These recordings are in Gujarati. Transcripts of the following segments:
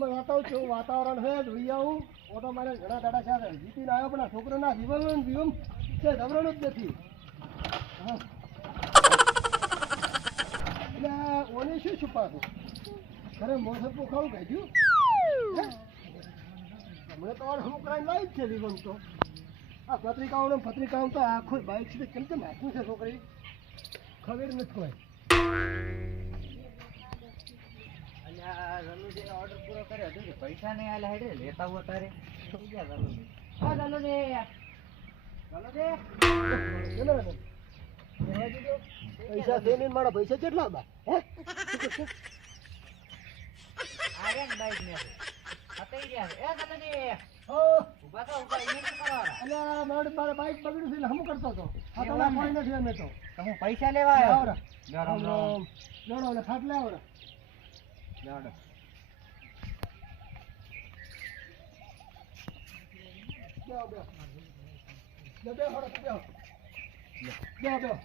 ગામમાં છું વાતાવરણ છે, જોઈ આવું. ઓટો મારે ઘણા દાડા છે જીતીને આવ્યો, પણ છોકરાના જીવન જીવન છે, જબરણું જ નથી. એટલે ઓને શું છુપાતું? ખરે મોસમ પોખાવું કાઢ્યું હે? હમણાં તો હમું કરાઈને લાવી જ છે જીવન તો. આ પત્રિકાઓ ને પત્રિકાઓ તો આખું બાઈક છે કેમ કેમ આખું છે છોકરી? ખબર નથી કોઈ. ઓર્ડર પૂરો કર્યો પૈસા નહીં આલે હેડે લેતા હું તારે. હા ચાલો ને ચાલો ને ચાલો ને કહેવા દીધો. પૈસા છે ને મારા પૈસા કેટલા હતા હે? આરે બાઈક ને હતાઈ ગયા એ ચાલો ઊભા તો ઊભા એને શું કરવાના? અલ્યા મારે મારે બાઈક બગડ્યું છે એટલે કરતો હતો. આ તો કોઈ નથી અમે તો. તો પૈસા લેવા આવ્યો. રામ રામ. એટલે ખાટલે આવરા. લેવડો. બેહો, બેહો. લે, બેહો, હળો, બેહો. બેહો, બેહો.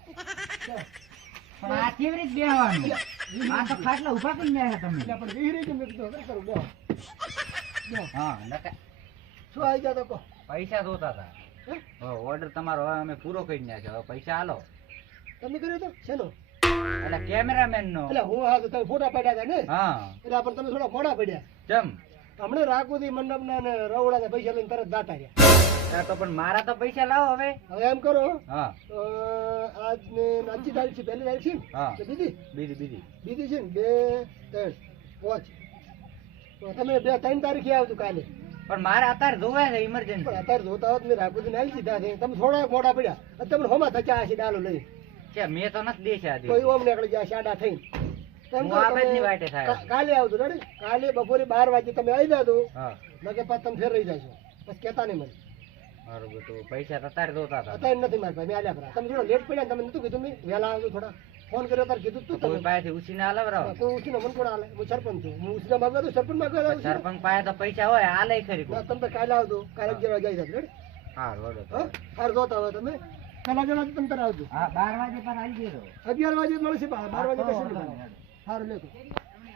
બેહો. પણ આ કેવી રીતે બેહવાનું આ તો ખાટલા ઊભા કરી બેઠા તમે એટલે આપણે વિહરી કેમ કીધું શું કરું બેહો. બેહો. હા નકા શું આવી ગયા તો પૈસા જોતા હતા ઓર્ડર તમારો હવે અમે પૂરો કરી નાખ્યો હવે પૈસા હાલો તમે કર્યો તો શેનો એટલે કેમેરામેન નો એટલે હું હા તમે ફોટા પડ્યા હતા ને હા એટલે પણ તમે થોડા મોડા પડ્યા ચમ હમણાં રાખોથી મંડપના ને રવડાના પૈસા લઈને તરત દાતા રહ્યા. તો પણ મારા તો પૈસા લાવો હવે. હવે એમ કરો હા. આજ ને આજની તારીખ છે પહેલી તારીખ છે ને? હા. બીજી? બીજી બીજી. બીજી છે ને? બે ત્રણ પાંચ. તો તમે બે ત્રણ તારીખે આવતું કાલે. પણ મારે અત્યારે જોવે છે પણ ઇમરજન્સી અત્યારે જોતા હોત મેં રાખોથી નાખી દીધા છે. તમે થોડા મોડા પડ્યા. અને તમે હોમાં થચા હશે ડાલો લઈ મેં તો નથી હજી. કોઈ ઓમ નીકળી જાય શાડા થઈને. કાલે આવતું રેડી? કાલે બપોરે બાર વાગે તમે આવી જાજો. હા. નકે પાછ તમે ફેર રહી જશો પછી કેતા નહીં મને. મારું બેટું પૈસા અત્યારે જોતા હતા. અત્યારે નથી મારા ભાઈ મેં આલ્યા ખરા. તમે થોડા લેટ પડ્યા તમે નતું કીધું મેં? વહેલા આવજો થોડા. ફોન કર્યો તાર કીધું તું તમે. પાસેથી ઉછીને હલાવરાવો. કોઈ ઉછીને મને કોણ હું સરપંચ છું. હું ઉછીને માગવા તો સરપંચ માગવા છું. સરપંચ પાસે તો પૈસા હોય આલે ખરી તમે તો કાલે આવજો. કાલે અગિયાર વાગે આવી રેડી? હા રોડો તો. હા જોતા હોય તમે. કાલે તમે તાર આવજો. હા વાગે પર આવી જજો અગિયાર વાગે મળશે વાગે કશું નહીં. સારું લેતો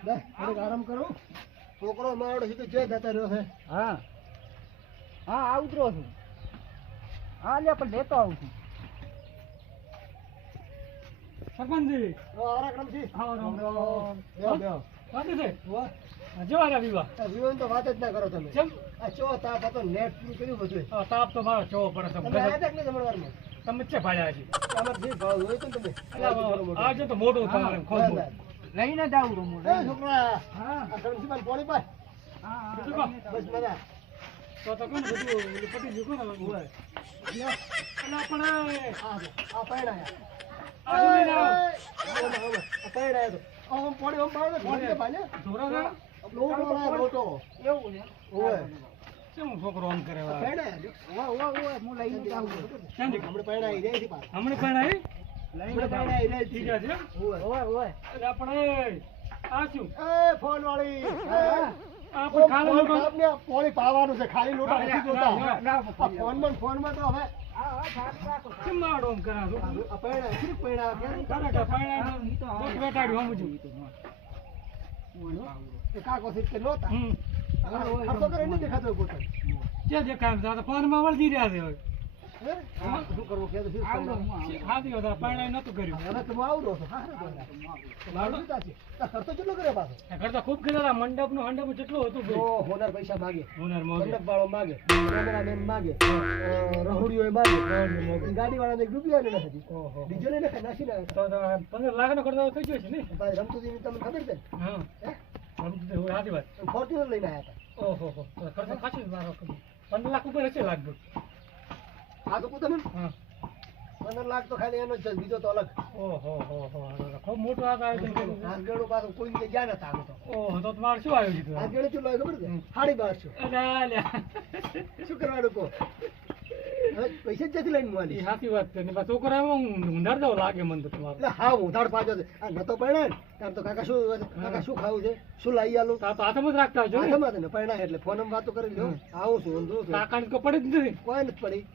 લે થોડોક આરામ કરો. છોકરો મારો સીધો જે જતા રહ્યો છે. હા. હા આવતરો છું. હા લે પણ લેતો આવું છું. સરપંચજી. આરામથી હા, રામ. રામ. બેહો, બેહો. વાંધો છે? વાહ. જેવા રહ્યા વિવાહ? આ તો વાત જ ના કરો તમે. કેમ આ ચો તાપ હતો નેટ કર્યું બધું. આ તાપ તો મારો ચો પડે તમે જમણવારમાં? તમે છે ભાડ્યા છે આમાં જે ભાવ હોય તો તમે. આજે તો મોટું તમારે ના, ખોટું. ના. લઈને જ આવું રમું એ છોકરા હા પોણી પાય બીજું કહો. બસ મજા તો તો કોણ બધું પટી જુકો ને હોય. અલા પણ આ આ પૈણાયા. આ આ પૈણાયા તો. ઓમ પોળી ઓમ પાડો ને, તો પાડે. ઢોરા છે? લોટો ના લોટો. હોય. કેમ છોકરો આમ કરે આ વા? પૈણાયા જો. ક્યાંથી? હમણાં પૈણાઈ જાય છે પાછા. હમણાં પણ આવી જાય છે. ઠીક છે હોય. એટલે આપણે આ શું? એ ફોન વાળી એ, આ પણ ખાલી ફોન લોકો પાવાનું છે. ખાલી લોટા નથી જોતા. ના, ના, આ ફોનમાં ફોનમાં તો હવે દેખાતો તો ફોનમાં વળગી રહ્યા છે ખર્ચો નું મંડપ વાળો ગાડી વાળાને એક ને નથી ડીઝલ ને નાખી પંદર લાખ નો કરતા થઈ ગયો છે ને રમતું તમને ખબર છે હા ફોર્ચ્યુનર લઈને આવ્યા હતા ઓહો ખર્ચો ખાસી મારો પંદર લાખ ઉપર હશે લાખ આ તો કહું પંદર લાખ તો ખાલી એનો છે બીજો તો અલગ. ઓહો હો હો ખૂબ મોટો આ આયોજન કર્યું. હાથગેડું પાછું કોઈ જગ્યાએ ગયા નતા તો. ઓહો તો તમારે શું આવ્યું છે હાથગેડું ચૂલો ખબર છે? હમ. સાડી બારસો શું કરવાનું કહો? પૈસા જતી લઈને એ સાચી વાત છે. ને છોકરા હું દઉં લાગે મને તો તમારે. એટલે હા હું પાછો છે. આ નતો ને. ત્યારે તો કાકા શું કાકા શું ખાવું છે? શું લાવી આલું? તો તો હાથમાં જ રાખતા ને. હાથમાં ને પરણાય એટલે. ફોન વાતો કરી લો આવું છું. કાકાને તો પડે જ નથી. કોઈ નથી પડી.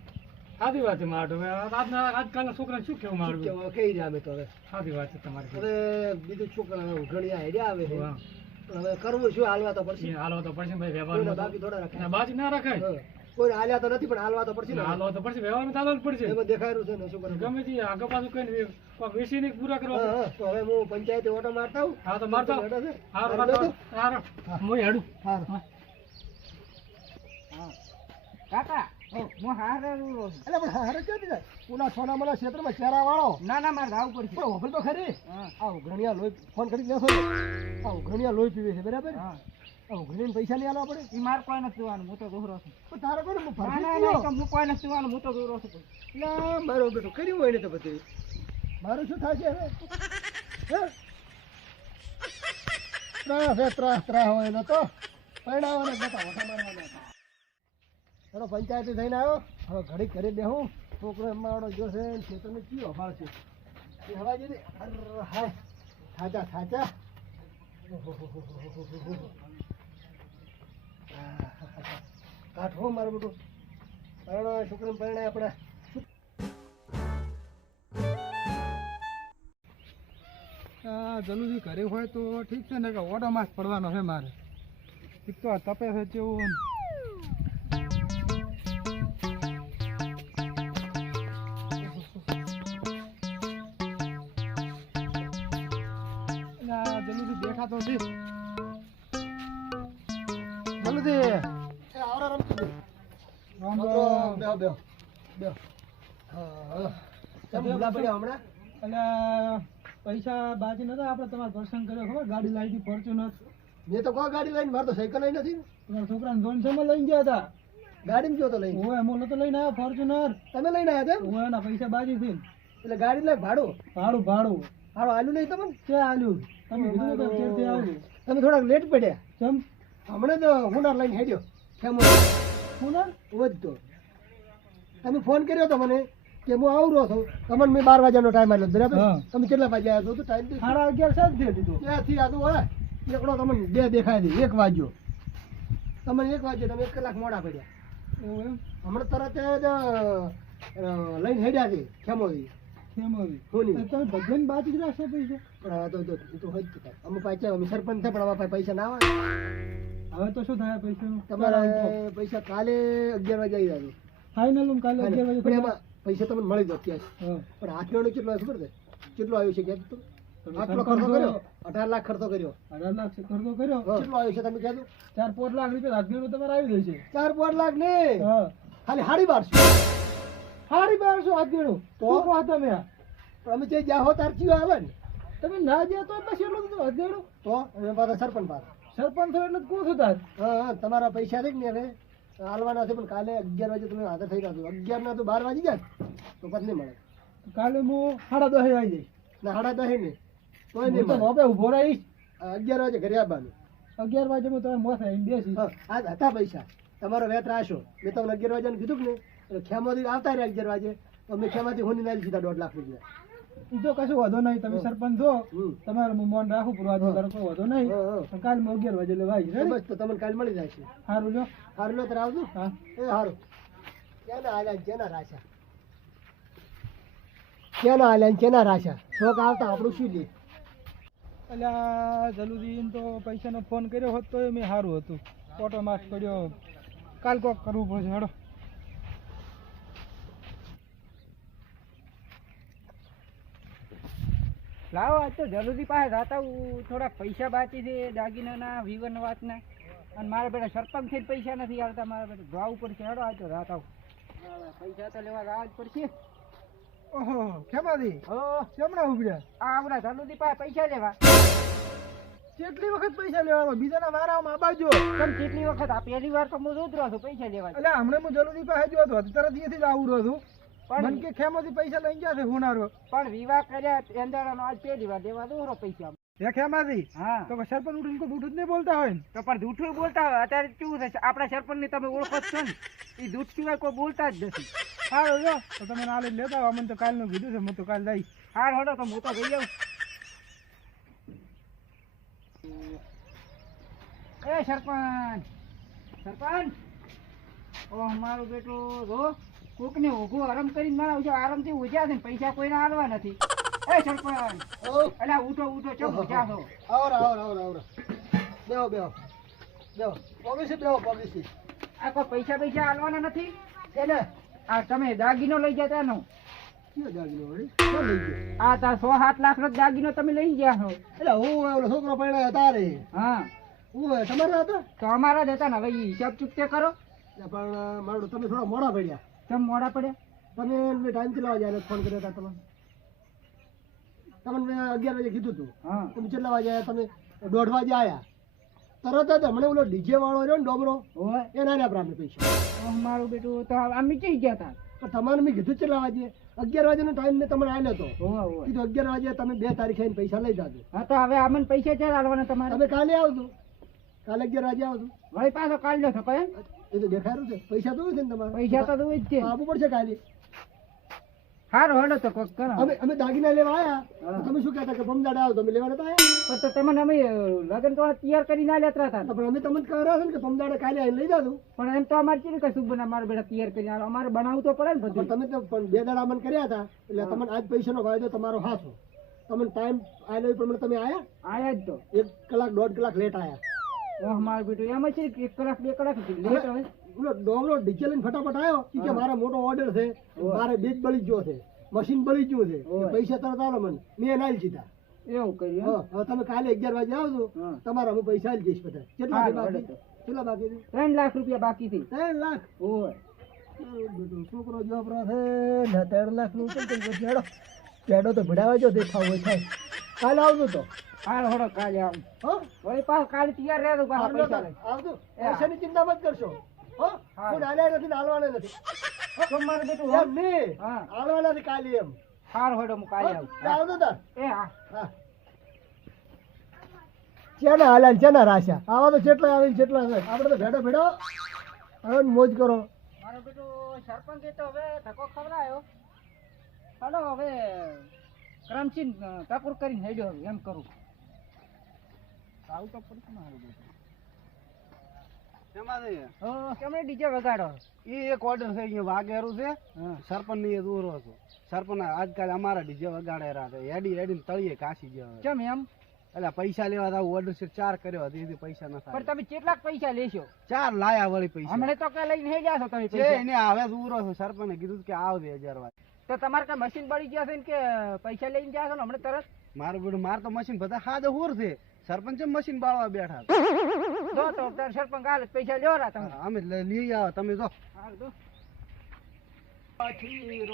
સાચી વાત છે મારું હવે આજના આજકાલના છોકરાને શું કેવું મારું? કેવું કહી રહ્યા અમે તો હવે? સાદી વાત છે તમારી હવે બીજું છોકરા ઉઘડિયા આઈડિયા આવે છે. હવે કરવું શું? હાલવા તો પડશે. હાલવા તો પડશે ભાઈ વ્યવહાર બાકી થોડા રખાય બાજી ના રાખાય. કોઈ હાલ્યા તો નથી પણ હાલવા તો પડશે હાલવા તો પડશે વ્યવહાર તો હાલવા જ પડશે. એમાં દેખાયું છે ને શું કરે ગમે તે આગળ પાછું કઈ વેસી ને પૂરા કરવા. તો હવે હું પંચાયતે ઓટો મારતા હું હા તો મારતા? હારું હારું હારું હું. હેડું. હા. કાકા હું હારે છું એટલે પણ હારે ક્યાંથી જાય? ઓલા સોના મોના ક્ષેત્રમાં ચેરા વાળો ના ના મારે જવું પડશે. પણ તો ખરી. આ ઉઘરણીયા લોહી ફોન કરી લેશો આ ઉઘરણીયા લોહી પીવે છે બરાબર? હા. આ પૈસા નહીં આલવા પડે? ઈ મારે કોઈ નથી જોવાનું હું તો દોહરો છું. પણ તારે કોને હું કોઈ નથી જોવાનું હું તો દોહરો છું. ના મારો બેટો કર્યું હોય ને તો બધું મારું શું થશે હવે? ત્રાસ ત્રાસ ત્રાસ હોય તો. પરિણામ હતા. ચલો પંચાયતે થઈને આવ્યો. હવે ઘડી ઘરે બેહું છોકરો એમાં જોશે ખેતરને કયો અભાળશે એ હવા જઈને હાય. ઓહોહોહોહોહોહો. આહાહાહા. કાઢો મારું બધું પરણાય છોકરાને પરણાય આપણે. જલુજી ઘરે હોય તો ઠીક છે ને કે ઓટો માસ પડવાનો છે મારે. એક તો તપે છે તેવું પડ્યા હમણાં? એટલે પૈસા બાકી નતા આપણે તમારે દર્શન કર્યો ખબર ગાડી લાવી હતી ફોર્ચ્યુનર મેં તો કોઈ ગાડી લઈને? મારે તો સાયકલ લઈ નથી. તમારા છોકરાને માં લઈને ગયા હતા ગાડી ગયો તો લઈને. હું મોલો તો લઈને આવ્યો ફોર્ચ્યુનર. તમે લઈને આવ્યા હતા હું એના પૈસા બાકી છે એટલે ગાડી લઈ ભાડું? ભાડું ભાડું. હાલો આલ્યું નહીં તમને કે આલ્યું તમે કીધું તો ચેડથી આવ્યું તમે થોડાક લેટ પડ્યા. કેમ? હમણાં તો હુનર લઈને હેડ્યો. કેમ હુનર? વધતો. તમે ફોન કર્યો તો મને કે હું આવરો છું. તમને મેં બાર વાગ્યાનો ટાઈમ આપ્યો બરાબર? તમે કેટલા વાગે આવ્યો તો ટાઈમ સાડા અગિયાર સાત દે દીધો ત્યાંથી આ તો હોય એકડો તમને બે દેખાય દે એક વાગ્યો. તમને એક વાગ્યો તમે એક કલાક મોડા પડ્યા. હમણાં તરત જ લઈને હેડ્યા છે ખેમોથી ભગવાન બાકી જ પૈસા? પણ આ તો તો હોય જ અમે પાછા અમે સરપંચ પણ અમારા પાસે પૈસા ના આવે હવે તો શું થાય પૈસાનું તમારે પૈસા કાલે અગિયાર વાગે આવી જાજો. ફાઇનલ કાલે અગિયાર વાગે પણ એમાં પૈસા તમને મળી જાય અત્યારે. પણ હાથનો કેટલો ખબર છે? કેટલો આવ્યો છે તું આટલો ખર્ચો કર્યો? અઢાર લાખ ખર્ચો કર્યો. અઢાર લાખ ખર્ચો કર્યો. કેટલો આવ્યો છે તમે કહેજો. ચાર પાંચ લાખ રૂપિયા રાજ્યનું તમારે આવી જશે ચાર પાંચ લાખ ને ખાલી હાડી બારસો. સાડી બારસો હાથ ગણું. તો? કહો તમે. અમે જે જ્યાં હો તાર ચિયો આવે ને. તમે ના જ્યાં તો પછી એટલું બધું આજ્ઞાનું તો? અમે પાછા સરપંચ પાસે સરપંચ થયો એટલે કોણ થતા હા હા તમારા પૈસા છે ને હવે? હાલવાના છે પણ કાલે અગિયાર વાગે તમે હાજર થઈ જશો અગિયાર ના તો બાર વાગી જાય તો પછી નહીં મળે. કાલે હું સાડા દસ આવી જઈશ. ના સાડા દહે નહીં. તો મળે. હવે ઊભો રહીશ. અગિયાર વાગે ઘરે આવવાનું. અગિયાર વાગે હું તમે મોસે આવીને બેસીશ. હા આજ હતા પૈસા. તમારો વેત રાશો મેં તમને અગિયાર વાગ્યાનું કીધું કે ને એટલે ખેમાંથી આવતા રહ્યા અગિયાર વાગે તો મેં ખેમાંથી હોની નાલી સીધા દોઢ લાખ રૂપિયા. જો તો કશું વાંધો નહીં તમે સરપંચ છો. તમારે હું મન રાખું પૂરો આજે તારો કોઈ વાંધો નહીં. કાલ હું અગિયાર વાગે લે ભાઈ? બસ તો તમને કાલ મળી જાય છે. સારું લો સારું લો તારે આવજો. હા. એ સારું કેના હાલ્યા ને કેના રાશા કેના હાલ્યા કેના રાશા શોક આવતા આપણું શું લે? અલ્યા જલુદીન તો પૈસાનો ફોન કર્યો હોત તો મેં સારું હતું. ઓટો માર્ક કર્યો. કાલ કોક કરવું પડશે હેડો. લાવો આજ તો જરૂરી પાસે જાતા થોડા પૈસા બાકી છે દાગીનાના વિવન વાતના. અને મારા બેટા સરપંચથી પૈસા નથી આવતા મારા બેટા જવું પડશે હેડો આજ તો રાતા પૈસા તો લેવા જવા જ પડશે. ઓહો કેમાંથી હો. કેમણા ઉભર્યા આ આપણા જરૂરી પાસે પૈસા લેવા. કેટલી વખત પૈસા લેવાનો બીજાના વારામાં બાજુ. તમ કેટલી વખત? આ પહેલી વાર તો હું જોતરો છું પૈસા લેવા. એટલે હમણાં હું જલ્દી પાસે જો હતો. તરત અહીંયાથી જ આવું રહ્યો છું પણ- કે ખેમાંથી પૈસા લઈ ગયા છે હુનારો. પણ વિવાહ કર્યા એંદાડાનો આજ વાર લેવા દોરો પૈસા. એ ખેમાંથી? હા. તો સરપંચ ઉઠીને કોઈ જૂઠું જ નહીં બોલતા હોય ને? તો પણ જૂઠું બોલતા હોય. અત્યારે કેવું થશે? આપણા સરપંચને તમે ઓળખો જ છો ને. એ જૂઠ સિવાય કોઈ બોલતા જ નથી. સારું જો. તો તમે નાલે લેતા આવો. મને તો કાલનું કીધું છે. હું તો કાલ જઈશ. હાર હડો તો હું તો ગઈ જાઉં એ સરપંચ. સરપંચ? ઓહ મારું બેટું જો. કોકને ઊભો આરામ કરીને મારા આરામથી ઉજા છે ને પૈસા કોઈને આલવા નથી. એ સરપંચ! અલા ઉઠો ઉઠો ચો ઉજા છો. આવરા આવરા આવરા આવરા. બેહો બેહો. બેહો. પોલીસી બેહો પોલીસી આ કોઈ પૈસા પૈસા આલવાના નથી? એને? આ તમે દાગીનો લઈ જતા નો? આ તાર સો સાત લાખ નો દાગીનો તમે લઈ ગયા છો. એટલે હું છોકરો હતા રે હા. તમારા હતા? તો અમારા જ હતા ને હવે હિસાબ ચૂકતે કરો. પણ મારું તમે થોડા મોડા પડ્યા. તમે મોડા પડ્યા? તમે મેં ટાઈમ ચલાવવા જાય ફોન કર્યો હતા તમે તમને મેં અગિયાર વાગે કીધું હતું હા. તમે કેટલા વાગે આવ્યા? તમે દોઢ વાગે આવ્યા. તરત જ હમણાં ઓલો ડીજે વાળો રહ્યો ને ડોમરો એના ને આપણે પૈસા. મારું બેટું તો આ મીચી ગયા હતા પણ તમારે મેં કીધું કેટલા વાગે? અગિયાર વાગ્યાનો ટાઈમ મેં તમને આવ્યો હતો કીધું અગિયાર વાગે તમે બે તારીખે આવીને પૈસા લઈ જાજો. હા તો હવે આમને પૈસા ક્યારે આવવાના તમારે? તમે કાલે આવજો. કાલે અગિયાર વાગે આવજો. વળી પાછો કાલે છો કઈ એ તો દેખાયું છે. પૈસા તો છે ને તમારે? પૈસા તો દઉં જ છે. આપવું પડશે કાલે. સારું હેડો તો કોક કરો. અમે અમે દાગીના લેવા આયા. તમે શું કહેતા કે પમદાડે આવો? તમે લેવા નતા આયા? પણ તો તમને અમે લગ્ન તો તૈયાર કરી ના લેતા હતા. પણ અમે તમને કહ્યા છે કે પમદાડે કાલે આવીને લઈ જાજો. પણ એમ તો અમારે કેવી કશું બને અમારે બેટા તૈયાર કરી આલો. અમારે બનાવવું તો પડે ને પણ બધું તમે તો પણ બે દાડા અમને કર્યા હતા. એટલે તમને આજ પૈસાનો વાયદો તમારો હાથો. તમને ટાઈમ આવેલો પ્રમાણે તમે આયા? આયા જ તો. એક કલાક દોઢ કલાક લેટ આયા. ઓહ મારું બેટું એમ છે એક કલાક બે કલાક લેટ હવે ઓલો ડોમરો ડીજે લઈને ફટાફટ આવ્યો કે. મારે મોટો ઓર્ડર છે મારે બીજ બળી ગયો છે મશીન બળી ગયું છે પૈસા તરત આલો મને મેં નાઈ લીધા એવું કર્યું હવે તમે કાલે અગિયાર વાગે આવજો. તમારા હું પૈસા દઈશ બધા. કેટલા બાકી? કેટલા બાકી છે? ત્રણ લાખ રૂપિયા બાકી થી ત્રણ લાખ? ઓય. છોકરો જોપરો છે ને ત્રણ લાખનું ચેડો ચેડો તો ભડાવા જો દેખાવ હોય થાય. કાલે આવજો તો. હાલ હોડો કાલે આવ હો? વળી પાછું કાલે તૈયાર રહેજો પાછા પૈસા લઈ. આવજો. પૈસાની ચિંતા મત કરશો. હો? હું. હાલ્યા નથી હાલવાના નથી. તો મારું બેટું એમ નહીં. હા. હાલવાના નથી કાલે એમ. હાર હોડો હું કાલે? આવું. આવજો તાર. એ હા. હા. ચેના હાલ્યા ચેના રાશા. આવા તો જેટલા આવે જેટલા આવે. આપણે તો ભેડો ભેડો હવે મોજ કરો. મારો બેટો સરપંચ તો હવે ધક્કો ખવડાયો. હાલો હવે ક્રમચીન ઠાકુર કરીને હેડ્યો એમ કરું. આવું તો પડશે ને હારું બેટું. કેમ ડીજે વગાડો? એ એક ઓર્ડર છે અહીંયા વાગેરું છે. સરપંચની દૂર છું સરપંચ આજકાલ અમારા ડીજે વગાડે રહ્યા હેડી હેડી તળીએ કાશી ગયા કેમ એમ? એટલે પૈસા લેવા ઓર્ડર શીટ ચાર કર્યો હતો પૈસા ન પણ તમે કેટલાક પૈસા લેશો? ચાર લાયા વળી પૈસા. હમણાં તો લઈને છો તમે છે એને હવે દૂરો છું સરપંચે કીધું કે આવજે હજાર વાર. તો તમારે કઈ મશીન પડી ગયા છે ને કે પૈસા લઈને ગયા છો ને હમણાં તરત? મારું બેડું માર તો મશીન બધા હાજર હોર છે. સરપંચ મશીન બાળવા બેઠા જો તો તાર સરપંચ હાલ પૈસા રા તમે. અમે લઈ આવો તમે જો. હાલ દો. સરપંચ! એ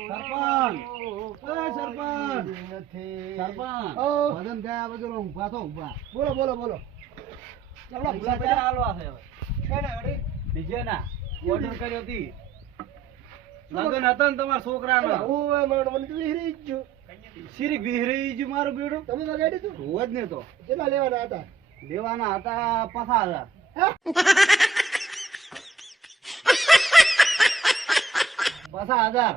સરપંચ! સરપંચ! ઓ, ભજન ગયા વગર ઊભા તો ઊભા. બોલો બોલો બોલો. ચાલો પૈસા ભલા ચાર ભલા. હાલવા છે હવે શેના વળી? ડીજે ના ઓર્ડર કર્યો હતી લગન હતા ને તમારા છોકરાનો. હું તો વિહરી જ છું. મારું બેડું. તમે વગાડી તું હોવ જ ને તો કેટલા લેવાના હતા? લેવાના હતા પચાસ હતા હા? હજાર.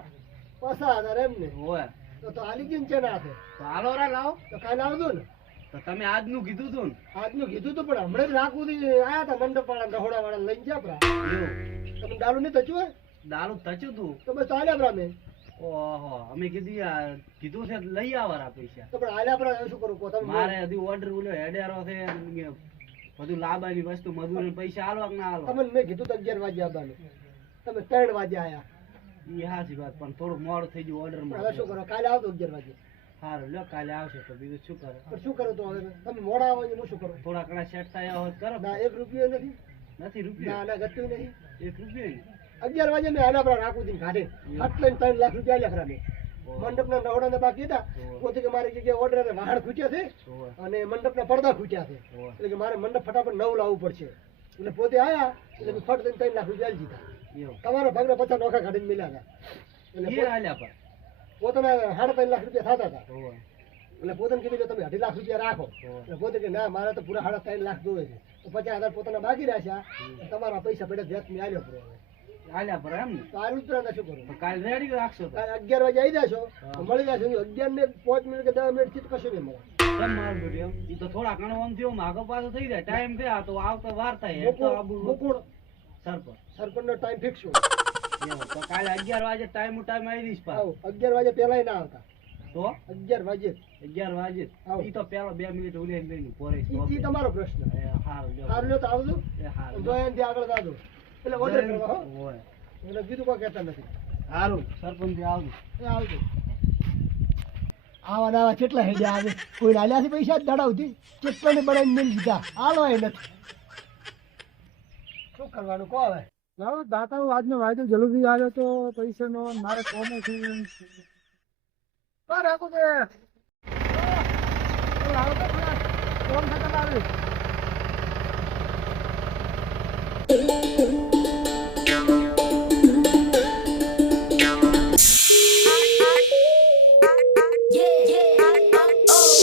પચાસ હજાર એમ ને? હોય. તો તો આલી ગયું ને ચેના હાથે તો? હાલો રા લાવો. તો કાલે આવજો ને. તો તમે આજનું કીધું તું ને. આજનું કીધું તું પણ હમણાં જ રાખવું આયા હતા મંડપ વાળા રહોડા વાળા લઈને પરા તમે દારૂ નહીં તચ્યું હે દારૂ તચ્યું તું. તો બસ ચાલ્યા પરા મેં ઓહો અમે કીધું યાર, કીધું છે લઈ આવવાના પૈસા. તો પણ આલ્યા પરા શું કરું? કહો મારે હજી ઓર્ડર ઓલો હેડેરો છે બધું લાંબાની વસ્તુ મજૂરી પૈસા આલવા કે ના આલવા? તમને મેં કીધું તો અગિયાર વાગે આવવાનું. તમે ત્રણ વાગે આયા. એ હાચી વાત પણ થોડું મોડું થઈ ગયું ઓર્ડર પણ હવે શું કરો? કાલે આવતો અગિયાર વાગે. સારું લ્યો કાલે આવશે તો બીજું શું કરો? પણ શું કરું તો હવે? તમે મોડા આવો હું શું કરું? થોડા ઘણા સેટ થયા હોત કરો. ના એક રૂપિયો નથી. નથી ના રૂપિયા? ના ગતું નહીં એક રૂપિયો ને અગિયાર વાગે મેં આના પર રાખું છું કાઢે. આટલે ને ત્રણ લાખ રૂપિયા લેખરા મેં. મંડપના નવડાને બાકી હતા. પોતે કે મારી જગ્યાએ ઓર્ડર વાહણ ખૂટ્યા છે અને મંડપના પડદા ખૂટ્યા છે. એટલે કે મારે મંડપ ફટાફટ નવ લાવવું પડશે. એટલે પોતે આયા એટલે ફટ દઈને ત્રણ લાખ રૂપિયા દીધા. તમારા ભાગના પચાસ નોખા કાઢીને મિલ્યા હતા. એટલે પોતાના સાડા ત્રણ લાખ રૂપિયા થતા હતા. એટલે પોતાને કીધું કે તમે અઢી લાખ રૂપિયા રાખો. એટલે પોતે કે ના મારે તો પૂરા સાડા ત્રણ લાખ જોવે છે. તો પચાસ હજાર પોતાના બાકી રાખ્યા. તમારા પૈસા પડ્યા વ્યાજ મેં આલ્યો પૂરો. હાલ્યા પર એમ ને? તો આ શું કરું? તો રેડી રાખશો કાલે અગિયાર વાગે આવી જશો મળી જશો. અગિયાર ને પાંચ મિનિટ કે દસ મિનિટથી કશું નહીં મળે? ઈ તો થોડા ઘણો આમ થયો માગો પાછો થઈ જાય. ટાઈમ થયા તો આવતો વાર થાય. સરપંચ સરપંચ. નો ટાઈમ ફિક્સ હોય. કાલે અગિયાર વાગે ટાઈમ ટાઈમ આવી દઈશ પાછો. અગિયાર વાગે પહેલા ના આવતા. તો? અગિયાર વાગે. અગિયાર વાગે. ઈ તો પેલો બે મિનિટ ઉલી લઈને પોરે ઈ ઈ તમારો પ્રશ્ન. એ સારું લ્યો તો આવજો. આગળ જાજો એટલે ઓર્ડર એટલે કીધું કોઈ કહેતા નથી. સારું સરપંચ આવજો. આવજો. આવા દાવા કેટલા હેડ્યા આવે? કોઈ હાલ્યા છે પૈસા દડાવતી? કેટલાને બનાવીને મેળ દીધા? હાલો એ નથી. શું કરવાનું? કહો હવે? લાવો દાતાઓ આજનો વાયદો જલ્દી આવ્યો તો પૈસાનો મારે કોમો છે. પર રાખું છે. લાવો તો કોમ થતા આવે